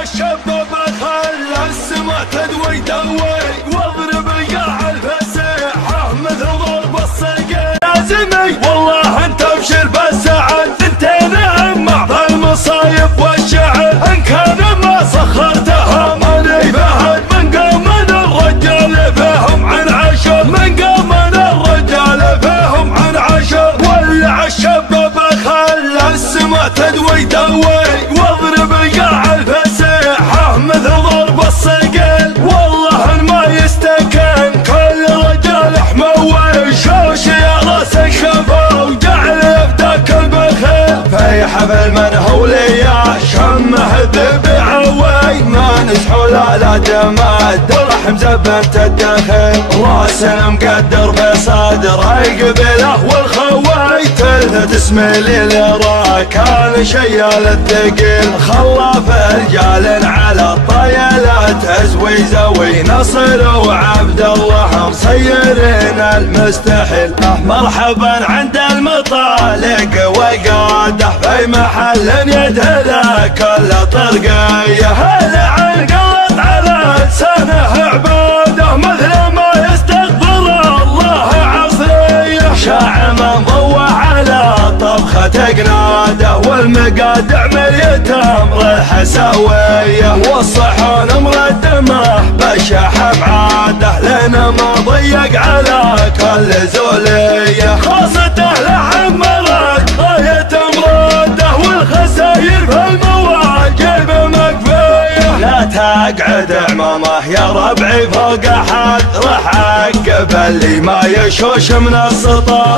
عالشباب خلى السما تدوي دوي، واضرب القاع الفسيحة مثل ضرب الصقر. لازمي والله انت ابشر بالسعد، انت نعم المصايب والشعر، ان كان ما سخرتها ماني بعد من قام من الرجال فيهم عن عشر، من قام من الرجال فيهم عن عشر. ولع الشباب خلى السما تدوي دوي، واضرب القاع الفسيحة مثل ضرب الصقل. والله ما يستكن كل رجال حموي، شوش يا راس الخفا وجعل يفتك البخيل. في حفل من هوليا شمه الذبي عوي، ما نسحو لا جماد رحم زبنت الدخيل. راس مقدر بصدره قبله والخوي، تلثت اسمي للرا كان شيال الثقيل. خلاف رجال على الطيلات ازوي زوي، نصر وعبد الله مصيرين المستحيل. مرحبا عند المطالق وقاده في محل يدهله كل طرقيه. هلا عن قلط على لسانه عباده مثل ما يستغفر الله عصريه. شاع منضوى على طبخة قناده، والمقادع مليت امر الحساويه. والصحون مردمه بالشحم عاده، لنا ما ضيق على كل زوليه. خاصته لحم مرد غايه مراده، والخساير في المواجب مكفيه. لا تقعد عمامه يا ربعي فوق حد، راح اعقب اللي ما يشوش من السطح.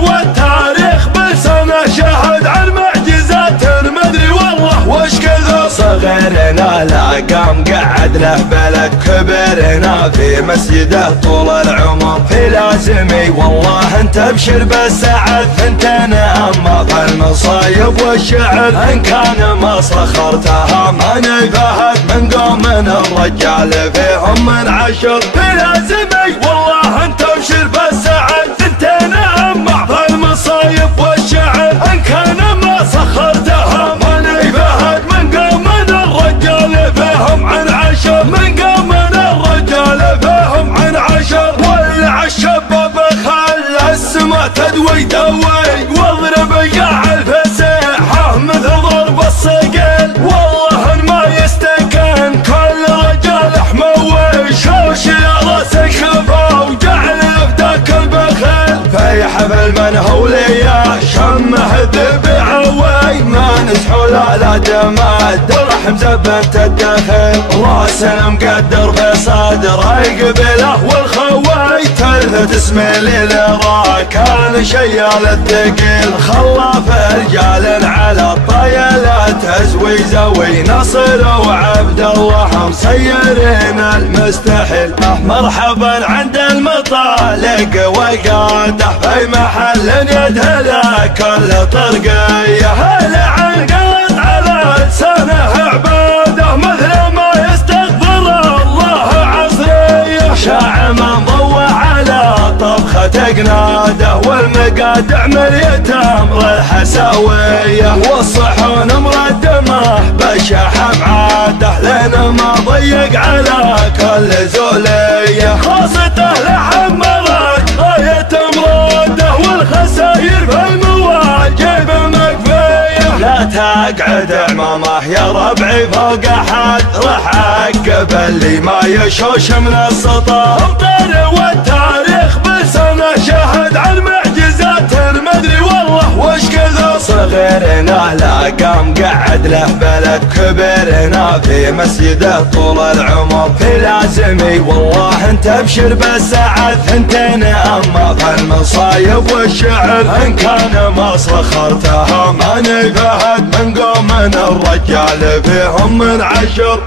والتاريخ بلسانه شهد عن معجزات مدري والله وش كذا. صغيرنا لا قام قعد له بلد، كبرنا في مسجده طول العمر. في لازمي والله انت ابشر بالسعد، ثنتين اما في المصايب والشعر. ان كان ما صخرتها ماني فهد من قوم من الرجال فيهم من عشر. في لازمي والله انت ابشر بالسعد، ثنتين اما في المصايب والشعر. ان كان ما سخرتها ماني فهد من قوم من الرجال فيهم عن عشر، من قوم من الرجال فيهم عن عشر. ولع الشباب خلى السما تدوي دوي، واضرب القاع الفسيحة مثل ضرب الصقل. والله ما يستكن كل رجال حموي، شوش يا راس الخفا وجعل يفتك البخيل. في حفل من هوليا شمه الذبي عوي، ما نسحو لا جماد رحم زبنت الدخيل. راس مقدر بصدره قبله والخوي، تلثت اسمي للرا كان شيال الثقيل. خلاف رجال على الطيلات ازوي زوي، نصر وعبد الله مصيرين المستحيل. مرحبا عند المطالق وقاده في محل يدهله كل طرقيه. هلا عن قلط على لسانه عباده مثل ما يستغفر الله عصريه. شاع منضوى على طبخة قناده، والمقادع مليت امر الحساويه. والصحون مردمه بالشحم عاده، لنا ما ضيق على كل زوليه. خاصته لحم مرد غايه مراده، والخساير في المواجب مكفيه. لا تقعد عمامه يا ربعي فوق حد، راح اعقب اللي ما يشوش من السطح. والتاريخ بلسانه شهد عن معجزات مدري والله وش كذا. صغيرنا لا قام قعد له بلد، كبرنا في مسجده طول العمر. في لازمي والله انت ابشر بالسعد، ثنتين اما في المصايب والشعر. ان كان ما صخرتها ماني فهد من قوم من الرجال فيهم من عشر.